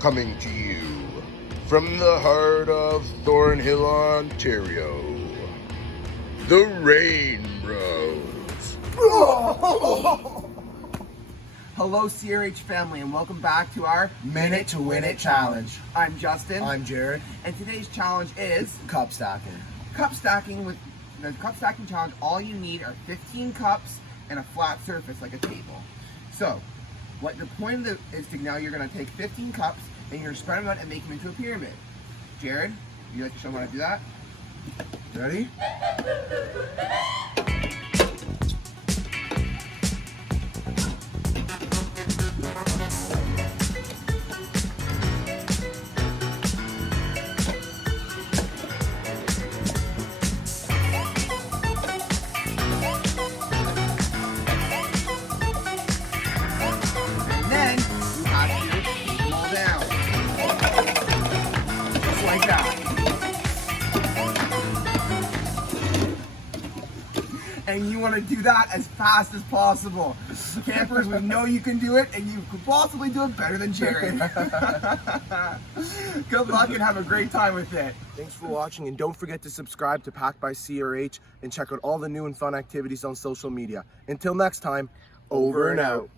coming to you from the heart of Thornhill, Ontario, the Rain Bros. Hello, CRH family, and welcome back to our Minute to Win It challenge. I'm Justin, I'm Jared. and today's challenge is Cup stacking. cup stacking. With the cup stacking challenge, all you need are 15 cups and a flat surface like a table. So, what the point of it is to now you're going to take 15 cups and you're going to spread them out and make them into a pyramid. Jared, would you like to show them how to do that? Ready? And then you have to keep them all down. Just like that. And you want to do that as fast as possible. Campers, we know you can do it, and you could possibly do it better than Jared. Good luck and have a great time with it. Thanks for watching, and don't forget to subscribe to Packed by CRH and check out all the new and fun activities on social media. Until next time, over and out.